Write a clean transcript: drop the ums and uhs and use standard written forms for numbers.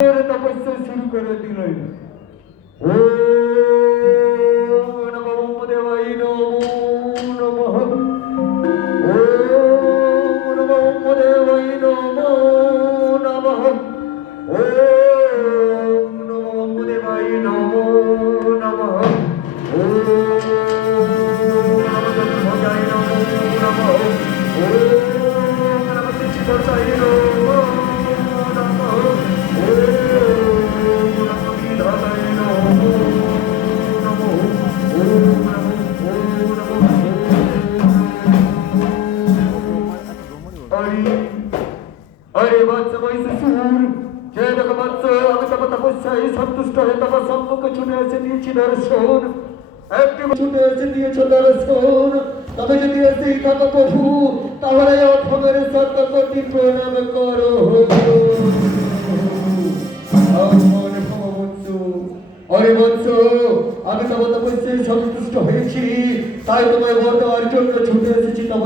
তপস্যা শুরু করে দিল। ও নমো দেবাই নমো নমঃ। ও নমো দেবাই নমো নমঃ। ও নমো দেবাই নমো নমঃ। ও নমো চতুর্ভুজায় নমো নমঃ। ও নমো শিবসায় নমো নমঃ। ও নমো বিধাতায় নমো নমঃ। ও নমো अरे वत्स वैश्यसूर जय भगवत्स আমি তব তপস্যায় সন্তুষ্ট হয়ে তব সম্মুখে ছুটে এসে দিয়েছি দর্শন। একটি ছুটে এসে দিয়েছ দর্শন। তবে যদি এসেই থাকো প্রভু তাহলে অথমের সত্যকটি প্রণাম করো। আমার ভবৎস অরে বৎস আমি তব তপস্যায় সন্তুষ্ট হয়েছি তাই তোমায় বর দেওয়ার জন্য ছুটে এসেছি তব